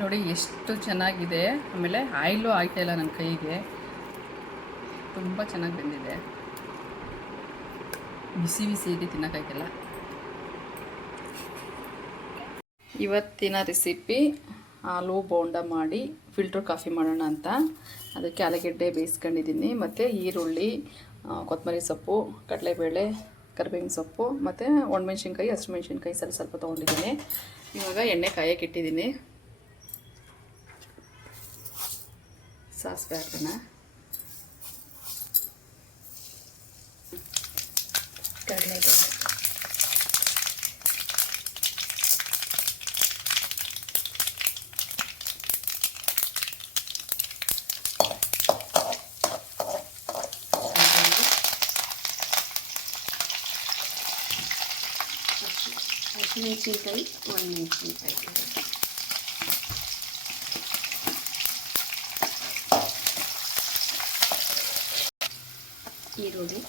ನೋಡಿ ಎಷ್ಟು ಚೆನ್ನಾಗಿದೆ. ಆಮೇಲೆ ಆಯಿಲು ಆಯ್ತಾಯಿಲ್ಲ ನನ್ನ ಕೈಗೆ, ತುಂಬ ಚೆನ್ನಾಗಿ ಬಂದಿದೆ. ಬಿಸಿ ಬಿಸಿಗೆ ತಿನ್ನೋಕ್ಕಾಯ್ತಿಲ್ಲ. ಇವತ್ತಿನ ರೆಸಿಪಿ ಆಲೂ ಬೋಂಡ ಮಾಡಿ ಫಿಲ್ಟರ್ ಕಾಫಿ ಮಾಡೋಣ ಅಂತ. ಅದಕ್ಕೆ ಆಲೂಗೆಡ್ಡೆ ಬೇಯಿಸ್ಕೊಂಡಿದ್ದೀನಿ, ಮತ್ತು ಈರುಳ್ಳಿ, ಕೊತ್ತಂಬರಿ ಸೊಪ್ಪು, ಕಡಲೆಬೇಳೆ, ಕರಿಬೇವಿನ ಸೊಪ್ಪು, ಮತ್ತು ಒಣಮೆಣ್ಸಿನ್ಕಾಯಿ, ಹಸಿಮೆಣ್ಸಿನ್ಕಾಯಿ ಸ್ವಲ್ಪ ತೊಗೊಂಡಿದ್ದೀನಿ. ಇವಾಗ ಎಣ್ಣೆ ಕಾಯಕ್ಕೆ ಇಟ್ಟಿದ್ದೀನಿ. ಸಾಸಿವೆ ಹಾಕೋಣ. ಕಡಲೆಬೇಳೆ, ಹಸಿಮೆಣಸಿನ್ಕಾಯಿ, ಒಣಮೆಣಸಿನ್ಕಾಯಿ, ಈರುಳ್ಳಿ,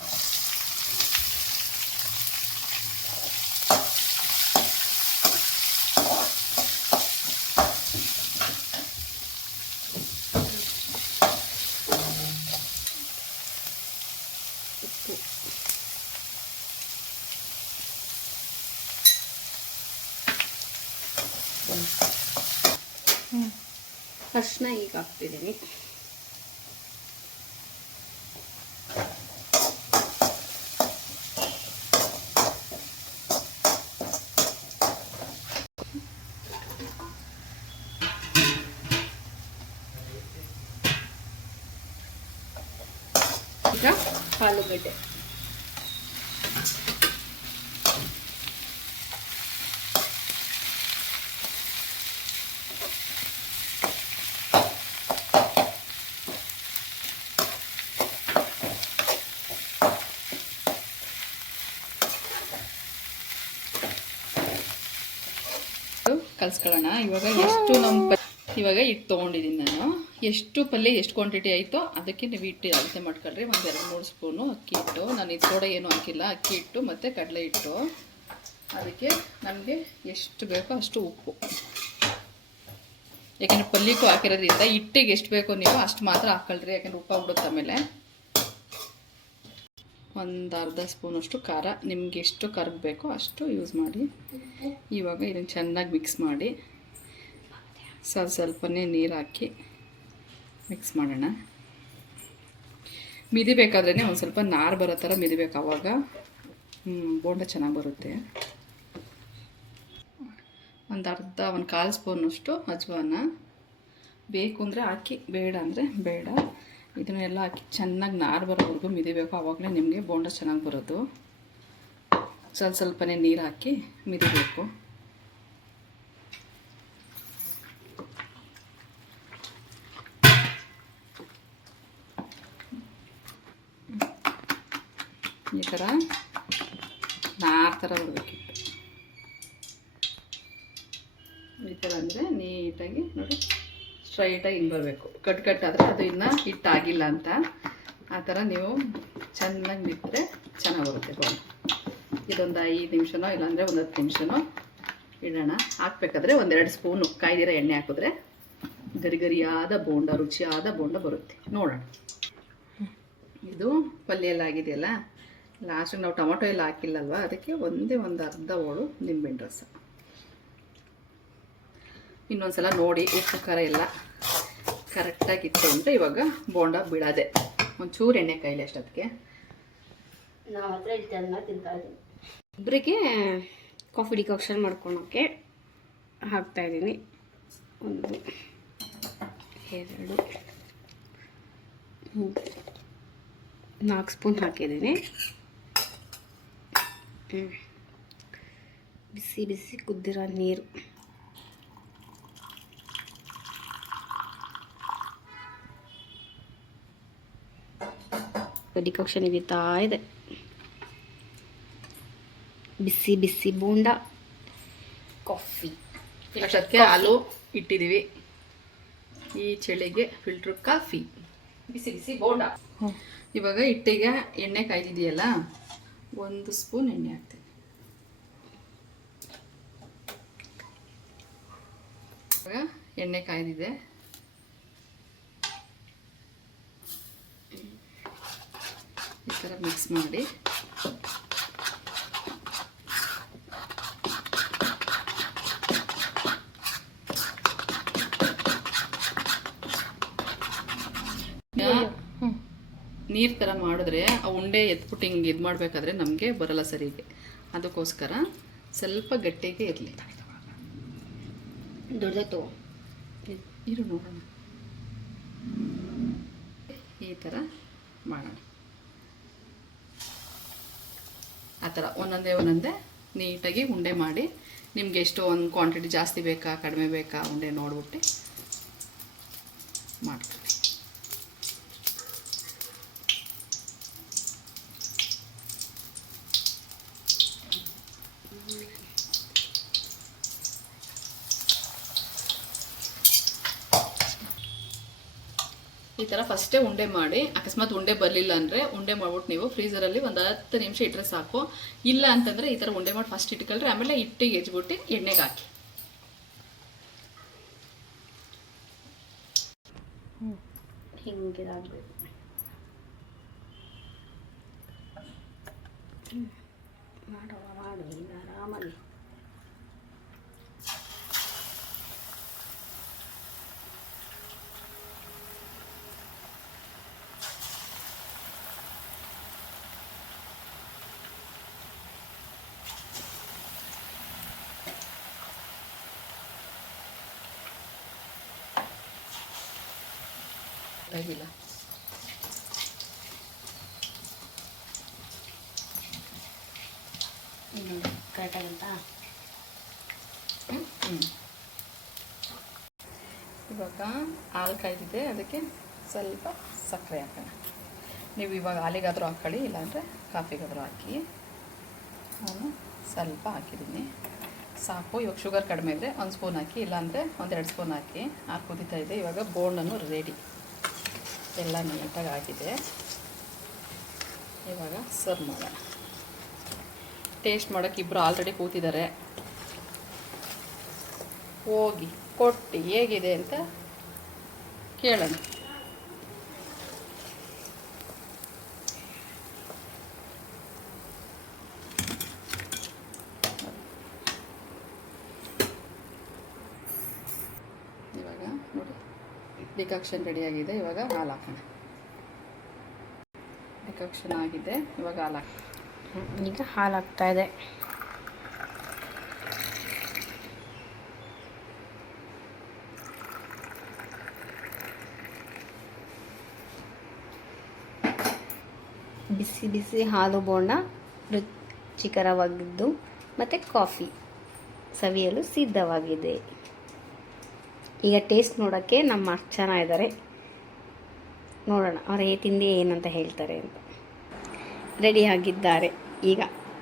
ಉಪ್ಪು, ಅರಿಶಿನ ಈಗ ಹಾಕ್ತಿದ್ದೀನಿ. ಈಗ ಆಲೂಗಡ್ಡೆ, ಕಲಿಸ್ಕೊಳ್ಳೋಣ. ಇವಾಗ ಹಿಟ್ಟು ತೊಗೊಂಡಿದ್ದೀನಿ ನಾನು. ಎಷ್ಟು ಪಲ್ಯ ಎಷ್ಟು ಕ್ವಾಂಟಿಟಿ ಆಯಿತೋ ಅದಕ್ಕೆ ನೀವು ಹಿಟ್ಟು ಅಳತೆ ಮಾಡ್ಕೊಳ್ರಿ. ಒಂದು 2-3 ಸ್ಪೂನು ಅಕ್ಕಿ ಹಿಟ್ಟು. ನಾನು ಇದು ಸೋಡಾ ಏನೂ ಹಾಕಿಲ್ಲ, ಅಕ್ಕಿ ಹಿಟ್ಟು ಮತ್ತು ಕಡಲೆ ಹಿಟ್ಟು. ಅದಕ್ಕೆ ನಮಗೆ ಎಷ್ಟು ಬೇಕೋ ಅಷ್ಟು ಉಪ್ಪು, ಯಾಕೆಂದರೆ ಪಲ್ಯಕ್ಕೂ ಹಾಕಿರೋದ್ರಿಂದ ಹಿಟ್ಟಿಗೆ ಎಷ್ಟು ಬೇಕೋ ನೀವು ಅಷ್ಟು ಮಾತ್ರ ಹಾಕೊಳ್ರಿ, ಯಾಕೆಂದರೆ ಉಪ್ಪು ಬಿಡುತ್ತೆ. ಆಮೇಲೆ ಒಂದು ಅರ್ಧ ಸ್ಪೂನಷ್ಟು ಖಾರ, ನಿಮ್ಗೆ ಎಷ್ಟು ಖಾರ ಬೇಕೋ ಅಷ್ಟು ಯೂಸ್ ಮಾಡಿ. ಇವಾಗ ಇದನ್ನು ಚೆನ್ನಾಗಿ ಮಿಕ್ಸ್ ಮಾಡಿ ಸ್ವಲ್ಪನೇ ನೀರು ಹಾಕಿ ಮಿಕ್ಸ್ ಮಾಡೋಣ. ಮಿದಿಬೇಕಾದ್ರೇ ಒಂದು ಸ್ವಲ್ಪ ನಾರು ಬರೋ ಥರ ಮಿದಿಬೇಕು, ಆವಾಗ ಬೋಂಡ ಚೆನ್ನಾಗಿ ಬರುತ್ತೆ. ಒಂದು ಕಾಲು ಸ್ಪೂನಷ್ಟು ಅಜ್ವಾನ ಬೇಕು ಅಂದರೆ ಹಾಕಿ, ಬೇಡ ಅಂದರೆ ಬೇಡ. ಇದನ್ನೆಲ್ಲ ಹಾಕಿ ಚೆನ್ನಾಗಿ ನಾರು ಬರೋವರೆಗೂ ಮಿದಿಬೇಕು, ಆವಾಗಲೇ ನಿಮಗೆ ಬೋಂಡ ಚೆನ್ನಾಗಿ ಬರೋದು. ಸ್ವಲ್ಪನೇ ನೀರು ಹಾಕಿ ಮಿದಿಬೇಕು. ಈ ಥರ ನಾರು ಥರ ಬರಬೇಕಿತ್ತು. ಈ ಥರ ಅಂದರೆ ನೀಟಾಗಿ ನೋಡಿ ಸ್ಟ್ರೈಟಾಗಿ ಹಿಂಗೆ ಬರಬೇಕು. ಕಟ್ಟಾದರೆ ಅದು ಇನ್ನೂ ಹಿಟ್ಟಾಗಿಲ್ಲ ಅಂತ. ಆ ಥರ ನೀವು ಚೆನ್ನಾಗಿ ನಿಟ್ಟರೆ ಚೆನ್ನಾಗಿ ಬರುತ್ತೆ ಬೋಂಡ. ಇದೊಂದು 5 ನಿಮಿಷನೋ ಇಲ್ಲಾಂದರೆ ಒಂದು 10 ನಿಮಿಷನೋ ಇಡೋಣ. ಹಾಕಬೇಕಾದ್ರೆ 1-2 ಸ್ಪೂನು ಕಾಯ್ದಿರ ಎಣ್ಣೆ ಹಾಕಿದ್ರೆ ಗರಿಗರಿಯಾದ ಬೋಂಡ, ರುಚಿಯಾದ ಬೋಂಡ ಬರುತ್ತೆ. ನೋಡೋಣ. ಇದು ಪಲ್ಯ ಎಲ್ಲ ಆಗಿದೆಯಲ್ಲ, ಲಾಸ್ಟಿಗೆ ನಾವು ಟೊಮೊಟೊ ಎಲ್ಲ ಹಾಕಿಲ್ಲಲ್ವ, ಅದಕ್ಕೆ ಒಂದು ಅರ್ಧ ಹೋಳು ನಿಂಬೆಹಣ್ಣು ರಸ. ಇನ್ನೊಂದು ಸಲ ನೋಡಿ ಉಪ್ಪು ಖಾರ ಎಲ್ಲ ಕರೆಕ್ಟಾಗಿತ್ತು ಅಂದರೆ ಇವಾಗ ಬೋಂಡ ಬಿಡೋದೆ. ಒಂಚೂರು ಎಣ್ಣೆ ಕಾಯಿಲೆ ಅಷ್ಟೊತ್ತಿಗೆ ನಾವು ಹತ್ರ ಇಟ್ಟನ್ನ ತಿಂತಾಯಿದ್ದೀನಿ. ಇಬ್ಬರಿಗೆ ಕಾಫಿ ಡಿಕಾಕ್ಷನ್ ಮಾಡ್ಕೊಳೋಕ್ಕೆ ಹಾಕ್ತಾಯಿದ್ದೀನಿ. 1 2 4 ಸ್ಪೂನ್ ಹಾಕಿದ್ದೀನಿ. ಬಿಸಿ ಬಿಸಿ ಕುದ್ದಿರೋ ನೀರು, ಡಿಕಾಕ್ಷನ್ ಇರಿತಾ ಇದೆ. ಬಿಸಿ ಬಿಸಿ ಬೋಂಡ, ಕಾಫಿ. ಅಷ್ಟೊತ್ತಿಗೆ ಹಾಲು ಇಟ್ಟಿದ್ದೀವಿ. ಈ ಚಳಿಗೆ ಫಿಲ್ಟರ್ ಕಾಫಿ, ಬಿಸಿ ಬಿಸಿ ಬೋಂಡ. ಇವಾಗ ಹಿಟ್ಟಿಗೆ ಎಣ್ಣೆ ಕಾಯ್ದಿದೆಯಲ್ಲ, 1 ಸ್ಪೂನ್ ಎಣ್ಣೆ ಹಾಕ್ತೀನಿ. ಇವಾಗ ಎಣ್ಣೆ ಕಾಯ್ದಿದೆ. ಈ ಥರ ಮಿಕ್ಸ್ ಮಾಡಿ ನೀರು ಥರ ಮಾಡಿದ್ರೆ ಆ ಉಂಡೆ ಎತ್ಬಿಟ್ಟು ಹಿಂಗೆ ಇದು ಮಾಡಬೇಕಾದ್ರೆ ನಮಗೆ ಬರಲ್ಲ ಸರಿಗೆ. ಅದಕ್ಕೋಸ್ಕರ ಸ್ವಲ್ಪ ಗಟ್ಟಿಗೆ ಇರಲಿ. ದೊಡ್ಡದು ಇರು ನೋಡೋಣ. ಈ ಥರ ಮಾಡೋಣ. ಆ ಥರ ಒಂದೊಂದೇ ನೀಟಾಗಿ ಉಂಡೆ ಮಾಡಿ ನಿಮಗೆ ಎಷ್ಟು ಒಂದು ಕ್ವಾಂಟಿಟಿ ಜಾಸ್ತಿ ಬೇಕಾ ಕಡಿಮೆ ಬೇಕಾ ಉಂಡೆ ನೋಡ್ಬಿಟ್ಟು ಮಾಡ್ತೀವಿ. ಈ ಥರ ಫಸ್ಟೇ ಉಂಡೆ ಮಾಡಿ, ಅಕಸ್ಮಾತ್ ಉಂಡೆ ಬರಲಿಲ್ಲ ಅಂದರೆ ಉಂಡೆ ಮಾಡ್ಬಿಟ್ಟು ನೀವು ಫ್ರೀಝರಲ್ಲಿ ಒಂದು 10 ನಿಮಿಷ ಇಟ್ಟರೆ ಸಾಕು. ಇಲ್ಲ ಅಂತಂದರೆ ಈ ಥರ ಉಂಡೆ ಮಾಡಿ ಫಸ್ಟ್ ಇಟ್ಕೊಳ್ರಿ, ಆಮೇಲೆ ಹಿಟ್ಟಿಗೆ ಹೆಚ್ಬಿಟ್ಟು ಎಣ್ಣೆಗೆ ಹಾಕಿ. ಹಿಂಗೆ ಮಾಡು ಈಗ ಆರಾಮಾಗಿ. ಇಲ್ಲ ಕರೆಕ್ಟಾಗಂತ. ಇವಾಗ ಹಾಲು ಕಾಯ್ದಿದೆ, ಅದಕ್ಕೆ ಸ್ವಲ್ಪ ಸಕ್ಕರೆ ಹಾಕೋಣ. ನೀವು ಇವಾಗ ಹಾಲಿಗಾದರೂ ಹಾಕ್ಕೊಳ್ಳಿ, ಇಲ್ಲಾಂದರೆ ಕಾಫಿಗಾದರೂ ಹಾಕಿ. ನಾನು ಸ್ವಲ್ಪ ಹಾಕಿದ್ದೀನಿ, ಸಾಕು. ಇವಾಗ ಶುಗರ್ ಕಡಿಮೆ ಇದ್ದರೆ 1 ಸ್ಪೂನ್ ಹಾಕಿ, ಇಲ್ಲಾಂದರೆ 1-2 ಸ್ಪೂನ್ ಹಾಕಿ. ಕುದೀತಾ ಇದೆ. ಇವಾಗ ಬೋಂಡನ್ನು ರೆಡಿ, ಎಲ್ಲ ನೀಟಾಗಿ ಆಗಿದೆ. ಇವಾಗ ಸರ್ವ್ ಮಾಡೋಣ. ಟೇಸ್ಟ್ ಮಾಡೋಕ್ಕೆ ಇಬ್ಬರು ಆಲ್ರೆಡಿ ಕೂತಿದ್ದಾರೆ. ಹೋಗಿ ಕೊಟ್ಟು ಹೇಗಿದೆ ಅಂತ ಕೇಳೋಣ. ಇವಾಗ ನೋಡಿ ಡಿಕಾಕ್ಷನ್ ರೆಡಿಯಾಗಿದೆ. ಇವಾಗ ಹಾಲು ಹಾಕೋಣ. ಡಿಕಾಕ್ಷನ್ ಆಗಿದೆ, ಇವಾಗ ಹಾಲು ಹಾಕಿ. ಈಗ ಹಾಲು ಹಾಕ್ತಾ ಇದೆ. ಬಿಸಿ ಬಿಸಿ ಹಾಲು ಬೋಂಡ ರುಚಿಕರವಾಗಿದ್ದು ಮತ್ತು ಕಾಫಿ ಸವಿಯಲು ಸಿದ್ಧವಾಗಿದೆ. ಈಗ ಟೇಸ್ಟ್ ನೋಡೋಕ್ಕೆ ನಮ್ಮ ಅರ್ಚನಾ ಇದ್ದಾರೆ. ನೋಡೋಣ ಅವ್ರು ತಿಂದು ಏನಂತ ಹೇಳ್ತಾರೆ ಅಂತ. ರೆಡಿ ಆಗಿದ್ದಾರೆ. ಈಗ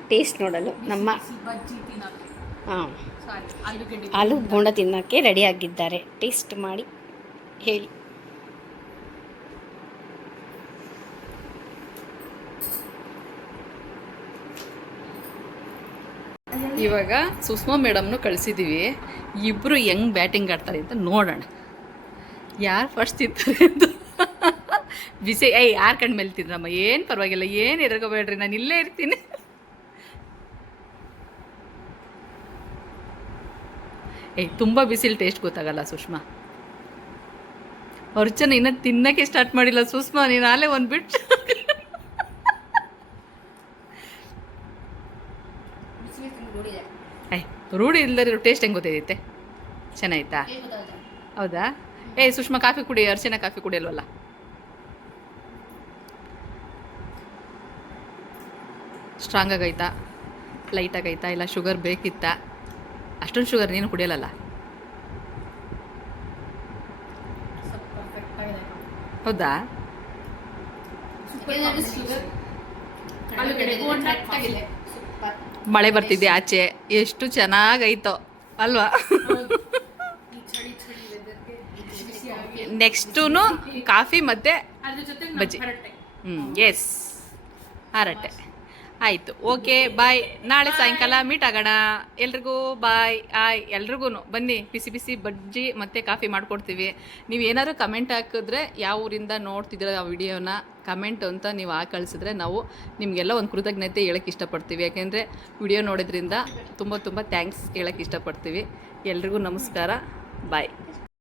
ಟೇಸ್ಟ್ ನೋಡಲು ನಮ್ಮ ಆಲೂ ಬೋಂಡ ತಿನ್ನೋಕ್ಕೆ ರೆಡಿ ಆಗಿದ್ದಾರೆ. ಟೇಸ್ಟ್ ಮಾಡಿ ಹೇಳಿ. ಇವಾಗ ಸುಷ್ಮಾ ಮೇಡಮ್ನು ಕಳಿಸಿದ್ದೀವಿ. ಇಬ್ಬರು ಹೆಂಗೆ ಬ್ಯಾಟಿಂಗ್ ಆಡ್ತಾರೆ ಅಂತ ನೋಡೋಣ. ಯಾರು ಫಸ್ಟ್ ತಿಂತಾರೆ ಅಂತ. ಬಿಸಿ ಯಾರು ಕಣ್ಣು ಮೇಲೆ ತಿಂದ್ರಮ್ಮ, ಏನು ಪರವಾಗಿಲ್ಲ, ಏನು ಎದುರ್ಕೋಬೇಡ್ರಿ, ನಾನು ಇಲ್ಲೇ ಇರ್ತೀನಿ. ತುಂಬ ಬಿಸಿಲು ಟೇಸ್ಟ್ ಗೊತ್ತಾಗಲ್ಲ ಸುಷ್ಮಾ. ಅರ್ಚನ ಇನ್ನೂ ತಿನ್ನೋಕ್ಕೆ ಸ್ಟಾರ್ಟ್ ಮಾಡಿಲ್ಲ. ಸುಷ್ಮಾ ನೀನು ಆಲೇ ಒಂದು ಬಿಟ್ಟು ರೂಢಿ ಇಲ್ಲದಿರೋ ಟೇಸ್ಟ್ ಹೆಂಗೆ ಗೊತ್ತೈತೆ? ಚೆನ್ನಾಯ್ತಾ? ಹೌದಾ? ಸುಷ್ಮಾ ಕಾಫಿ ಕುಡಿ, ಅರ್ಚನಾ ಕಾಫಿ ಕುಡಿಯಲ್ವಲ್ಲ. ಸ್ಟ್ರಾಂಗ್ ಆಗೈತಾ, ಲೈಟ್ ಆಗೈತಾ, ಇಲ್ಲ ಶುಗರ್ ಬೇಕಿತ್ತಾ? ಅಷ್ಟೊಂದು ಶುಗರ್ ನೀನು ಕುಡಿಯಲ್ಲ. ಹೌದಾ? ಮಳೆ ಬರ್ತಿದ್ದೆ ಆಚೆ, ಎಷ್ಟು ಚೆನ್ನಾಗೈತೋ ಅಲ್ವಾ? ನೆಕ್ಸ್ಟೂ ಕಾಫಿ ಮತ್ತು ಬಜ್ಜಿ. ಎಸ್, ಹರಟೆ. ಆಯಿತು, ಓಕೆ ಬಾಯ್. ನಾಳೆ ಸಾಯಂಕಾಲ ಮೀಟ್ ಆಗೋಣ. ಎಲ್ರಿಗೂ ಬಾಯ್. ಎಲ್ರಿಗೂ ಬನ್ನಿ, ಬಿಸಿ ಬಿಸಿ ಬಜ್ಜಿ ಮತ್ತು ಕಾಫಿ ಮಾಡಿಕೊಡ್ತೀವಿ. ನೀವು ಏನಾದರೂ ಕಮೆಂಟ್ ಹಾಕಿದ್ರೆ ಯಾವ ಊರಿಂದ ನೋಡ್ತಿದ್ದೀರ ಆ ವಿಡಿಯೋನ ಕಮೆಂಟ್ ಅಂತ ನೀವು ಕಳಿಸಿದ್ರೆ ನಾವು ನಿಮಗೆಲ್ಲ ಒಂದು ಕೃತಜ್ಞತೆ ಹೇಳೋಕ್ಕೆ ಇಷ್ಟಪಡ್ತೀವಿ. ಯಾಕೆಂದರೆ ವಿಡಿಯೋ ನೋಡೋದ್ರಿಂದ ತುಂಬ ತುಂಬ ಥ್ಯಾಂಕ್ಸ್ ಹೇಳೋಕ್ಕೆ ಇಷ್ಟಪಡ್ತೀವಿ. ಎಲ್ರಿಗೂ ನಮಸ್ಕಾರ, ಬಾಯ್.